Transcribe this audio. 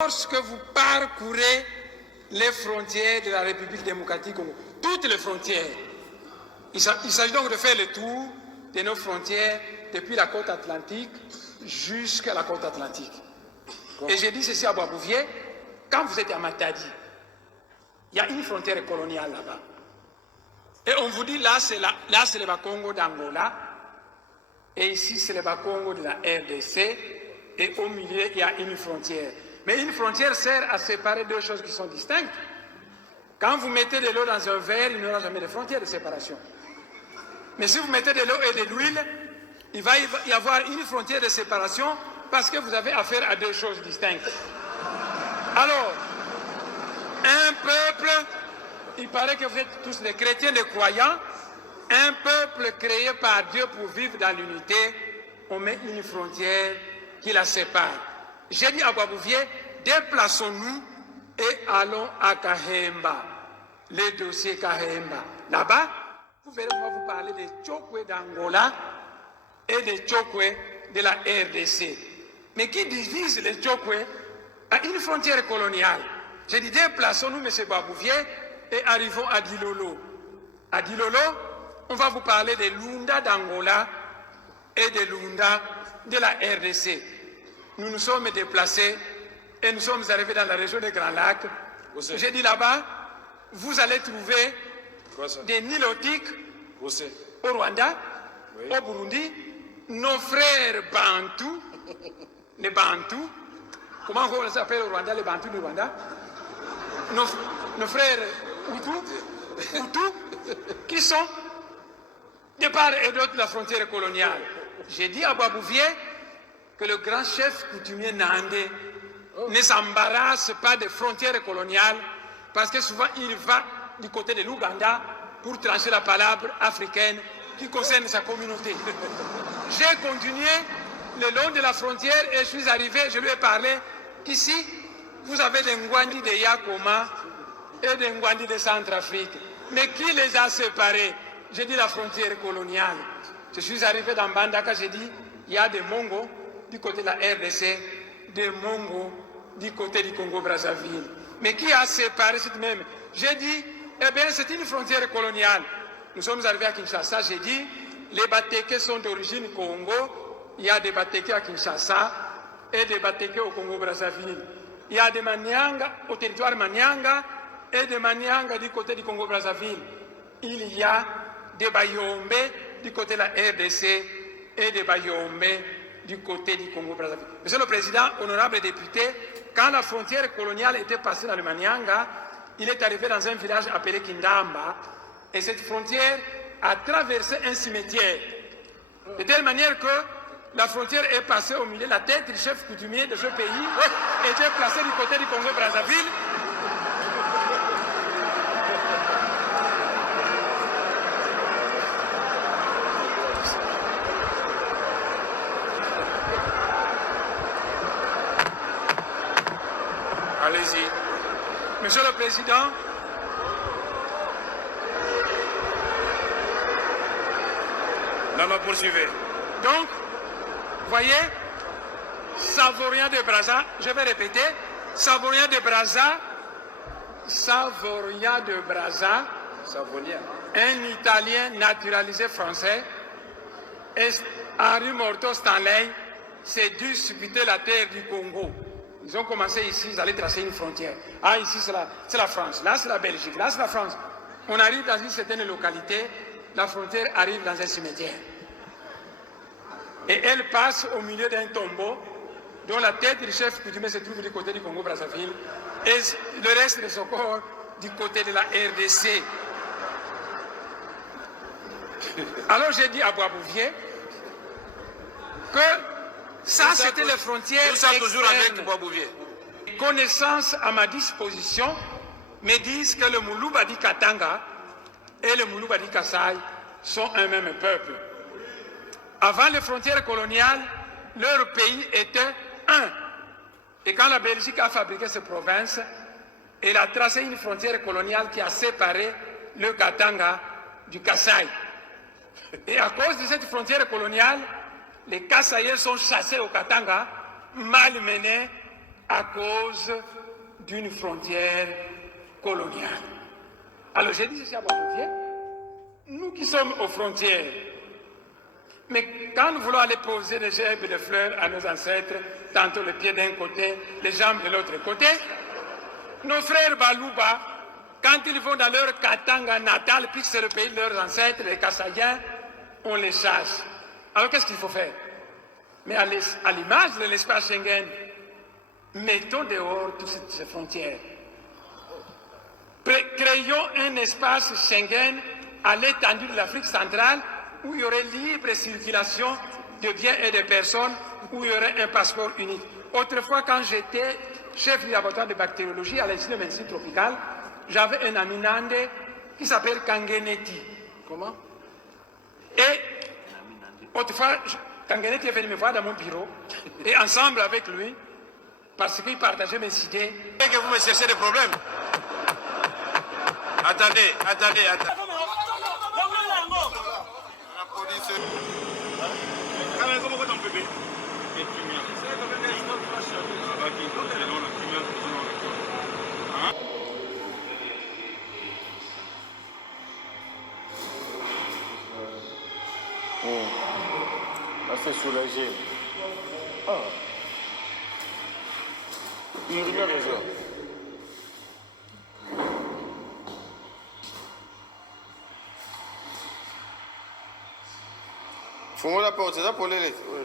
Lorsque vous parcourez les frontières de la République démocratique Congo, toutes les frontières, il s'agit donc de faire le tour de nos frontières depuis la côte atlantique jusqu'à la côte atlantique. Et j'ai dit ceci à Boisbouvier, quand vous êtes à Matadi, il y a une frontière coloniale là-bas. Et on vous dit là c'est le Bas-Congo d'Angola, et ici c'est le Bas-Congo de la RDC, et au milieu il y a une frontière. Mais une frontière sert à séparer deux choses qui sont distinctes. Quand vous mettez de l'eau dans un verre, il n'y aura jamais de frontière de séparation. Mais si vous mettez de l'eau et de l'huile, il va y avoir une frontière de séparation parce que vous avez affaire à deux choses distinctes. Alors, un peuple, il paraît que vous êtes tous des chrétiens, des croyants, un peuple créé par Dieu pour vivre dans l'unité, on met une frontière qui la sépare. J'ai dit à Boisbouvier, déplaçons-nous et allons à Kahemba, les dossiers Kahemba. Là-bas, vous verrez, moi vous parler des Tchokwe d'Angola et des Tchokwe de la RDC. Mais qui divise les Tchokwe à une frontière coloniale. J'ai dit, déplaçons-nous, M. Boisbouvier, et arrivons à Dilolo. À Dilolo, on va vous parler des Lunda d'Angola et des Lunda de la RDC. Nous nous sommes déplacés et nous sommes arrivés dans la région des Grands Lacs. J'ai dit là-bas, vous allez trouver des Nilotiques au Rwanda, au Burundi, nos frères Bantous, les Bantous, comment on s'appelle au Rwanda, les Bantous du Rwanda, nos frères Hutus, qui sont de part et d'autre de la frontière coloniale. J'ai dit à Boisbouvier que le grand chef coutumier Nandé ne s'embarrasse pas des frontières coloniales parce que souvent il va du côté de l'Ouganda pour trancher la palabre africaine qui concerne sa communauté. J'ai continué le long de la frontière et je suis arrivé, je lui ai parlé qu'ici, vous avez des Ngwandi de Yakoma et des Ngwandi de Centrafrique. Mais qui les a séparés? J'ai dit la frontière coloniale. Je suis arrivé dans Bandaka, j'ai dit, il y a des Mongos du côté de la RDC, des Mongos du côté du Congo-Brazzaville. Mais qui a séparé cette même? J'ai dit, eh bien, c'est une frontière coloniale. Nous sommes arrivés à Kinshasa, j'ai dit, les Batékés sont d'origine Congo, il y a des Batékés à Kinshasa et des Batékés au Congo-Brazzaville. Il y a des Manianga au territoire Manianga et des Manianga du côté du Congo-Brazzaville. Il y a des Bayombe du côté de la RDC et des Bayombe du côté du Congo-Brazzaville. Monsieur le Président, honorable député, quand la frontière coloniale était passée dans le Manianga, il est arrivé dans un village appelé Kindamba, et cette frontière a traversé un cimetière, de telle manière que la frontière est passée au milieu, la tête du chef coutumier de ce pays était placée du côté du Congo-Brazzaville. Allez-y. Monsieur le Président, non, poursuivez. Donc, voyez, Savorien de Brazza, je vais répéter, Savorien de Brazza, un Italien naturalisé français, et Henri Morton Stanley s'est disputé la terre du Congo. Ils ont commencé ici, ils allaient tracer une frontière. Ah, ici c'est la France, là c'est la Belgique, là c'est la France. On arrive dans une certaine localité, la frontière arrive dans un cimetière. Et elle passe au milieu d'un tombeau dont la tête du chef coutumier se trouve du côté du Congo-Brazzaville et le reste de son corps du côté de la RDC. Alors j'ai dit à Boisbouvier que ça c'était les frontières Tout ça toujours avec Boisbouvier. Les connaissances à ma disposition me disent que le Moulouba-Di Katanga et le Moulouba-Di Kasaï sont un même peuple. Avant les frontières coloniales, leur pays était un. Et quand la Belgique a fabriqué ces provinces, elle a tracé une frontière coloniale qui a séparé le Katanga du Kasaï. Et à cause de cette frontière coloniale, les Kasaïens sont chassés au Katanga, malmenés à cause d'une frontière coloniale. Alors j'ai dit ceci à Boismontier, nous qui sommes aux frontières, mais quand nous voulons aller poser des gerbes de fleurs à nos ancêtres, tantôt les pieds d'un côté, les jambes de l'autre côté, nos frères Balouba, quand ils vont dans leur Katanga natal, puisque c'est le pays de leurs ancêtres, les Kassaïens, on les chasse. Alors qu'est-ce qu'il faut faire? Mais à l'image de l'espace Schengen, mettons dehors toutes ces frontières. Créons un espace Schengen à l'étendue de l'Afrique centrale où il y aurait libre circulation de biens et de personnes, où il y aurait un passeport unique. Autrefois, quand j'étais chef du laboratoire de bactériologie à l'Institut de médecine tropicale, j'avais un ami nandais qui s'appelle Kangeneti. Comment? Et autrefois, Kangeneti est venu me voir dans mon bureau, et ensemble avec lui, parce qu'il partageait mes idées. Et que vous me cherchez des problèmes. Attendez. Là, c'est soulagé. Ah. Il a raison. Faut-moi la porte, c'est ça pour les lettres. Oui.